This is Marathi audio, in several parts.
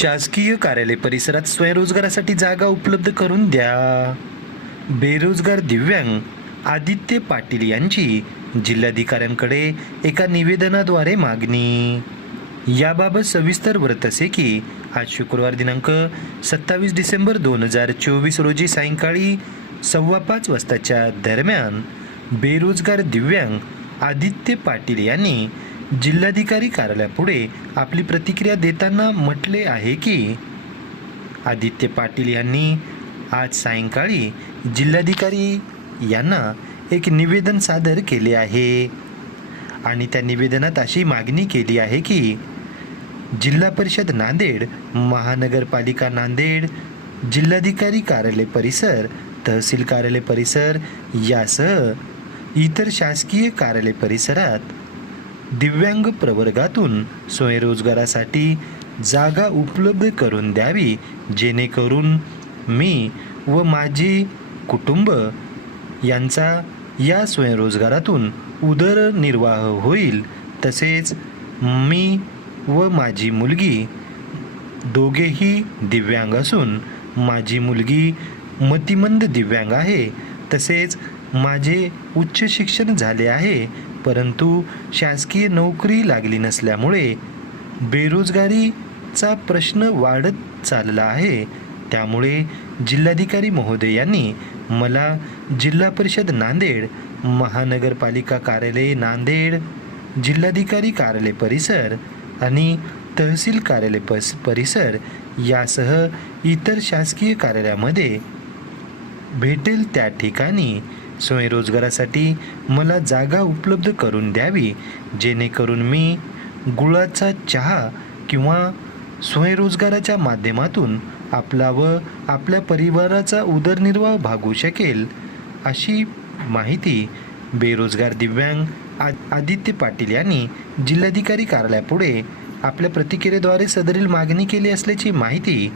शासकीय कार्यालय परिसरात स्वयंरोजगारासाठी जागा उपलब्ध करून द्या. बेरोजगार दिव्यांग आदित्य पाटील यांची जिल्हाधिकाऱ्यांकडे एका निवेदनाद्वारे मागणी. याबाबत सविस्तर व्रत असे की आज शुक्रवार दिनांक सत्तावीस डिसेंबर दोन हजार चोवीस रोजी सायंकाळी सव्वा पाच वाजताच्या दरम्यान बेरोजगार दिव्यांग आदित्य पाटील यांनी जिल्हाधिकारी कार्यालयापुढे आपली प्रतिक्रिया देताना म्हटले आहे की आदित्य पाटील यांनी आज सायंकाळी जिल्हाधिकारी यांना एक निवेदन सादर केले आहे. आणि त्या निवेदनात अशी मागणी केली आहे की जिल्हा परिषद नांदेड महानगरपालिका नांदेड जिल्हाधिकारी कार्यालय परिसर तहसील कार्यालय परिसर यासह इतर शासकीय कार्यालय परिसरात दिव्यांग प्रवर्गातून स्वयंरोजगारासाठी जागा उपलब्ध करून द्यावी जेणेकरून मी व माझी कुटुंब यांचा या स्वयंरोजगारातून उदरनिर्वाह होईल. तसेच मी व माझी मुलगी दोघेही दिव्यांग असून माझी मुलगी मतिमंद दिव्यांग आहे. तसेच माझे उच्च शिक्षण झाले आहे. परंतु शासकीय नोकरी लागली नसल्यामुळे बेरोजगारीचा प्रश्न वाढत चालला आहे. त्यामुळे जिल्हाधिकारी महोदय यांनी मला जिल्हा परिषद नांदेड महानगरपालिका कार्यालय नांदेड जिल्हाधिकारी कार्यालय परिसर आणि तहसील कार्यालय पस परिसर यासह इतर शासकीय कार्यालयामध्ये भेटेल त्या ठिकाणी स्वयंरोजगारासाठी मला जागा उपलब्ध करून द्यावी जेणेकरून मी गुळाचा चहा किंवा स्वयंरोजगाराच्या माध्यमातून आपला व आपल्या परिवाराचा उदरनिर्वाह भागू शकेल अशी माहिती बेरोजगार दिव्यांग आदित्य पाटील यांनी जिल्हाधिकारी कार्यालयापुढे आपल्या प्रतिक्रियेद्वारे सदरील मागणी केली असल्याची माहिती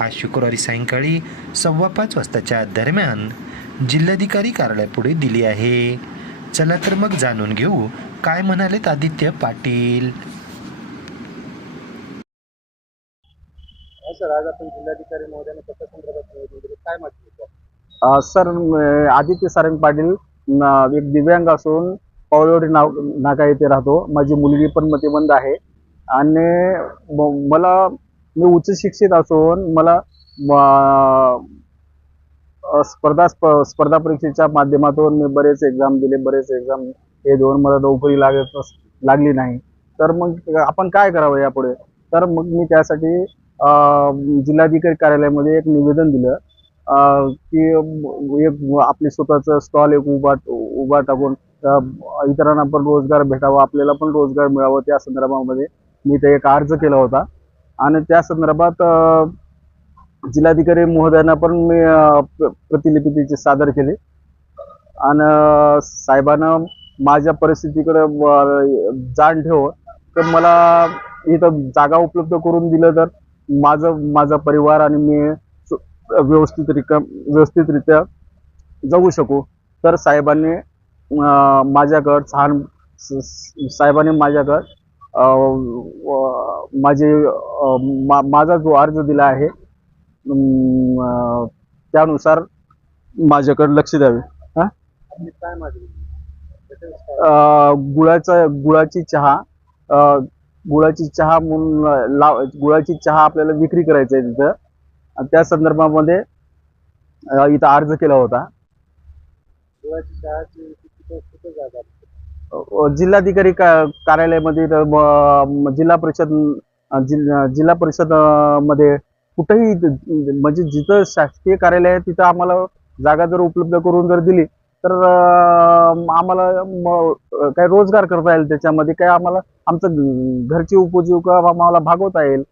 आज शुक्रवारी सायंकाळी सव्वा पाच वाजताच्या दरम्यान जिल्हाधिकारी कार्यालयापुढे दिली आहे. चला तर मग जाणून घेऊ काय म्हणालेत आदित्य पाटील? हा सर आज आपण जिल्हाधिकारी महोदयांना कशा संदर्भात निवेदन दिले. काय माहिती होतं अ, सर आदित्य सारंग पाटील एक दिव्यांग असून पावलोडी नाव नाका येथे राहतो. माझी मुलगी पण मतिमंद आहे. आणि मला मी उच्च शिक्षित असून मला स्पर्धा स्पर्धा परीक्षेच्या माध्यमातून मी बरेच एक्झाम दिले बरेच एक्झाम हे देऊन मला नोकरी लागत लागली नाही. तर मग आपण काय करावं यापुढे? तर मग मी त्यासाठी जिल्हाधिकारी कार्यालयामध्ये एक निवेदन दिलं की एक आपले स्वतःचं स्टॉल एक उभा उभा टाकून इतरांना पण रोजगार भेटावा आपल्याला पण रोजगार मिळावा त्या संदर्भामध्ये मी ते एक अर्ज केला होता. आणि त्या संदर्भात जिल्हाधिकारी महोदयांना पण मी प्र- प्रतिलिपी तिचे सादर केले. आणि साहेबानं माझ्या परिस्थितीकडे जाण ठेव तर मला इथं जागा उपलब्ध करून दिलं तर माझं माझा परिवार आणि मी व्यवस्थित रिकम व्यवस्थितरित्या जगू शकू. तर साहेबांनी माझ्याकडं छान स- साहेबांनी माझ्याकडं माझे मा- माझा जो अर्ज दिला आहे त्यानुसार माझ्याकडे लक्ष द्यावे. गुळाचा गुळाची चहा गुळाची चहा म्हणून लाव गुळाची चहा आपल्याला विक्री करायची आहे तिथं. त्या संदर्भामध्ये इथं अर्ज केला होता. जिल्हाधिकारी का- कार्यालयामध्ये जिल्हा परिषद जिल्हा परिषदमध्ये कुठेही म्हणजे जिथं शासकीय कार्यालय आहे तिथं आम्हाला जागा जर उपलब्ध करून जर दिली तर आम्हाला काही रोजगार करता येईल त्याच्यामध्ये काय आम्हाला आमचं घरची उपजीविका आम्हाला भागवता येईल.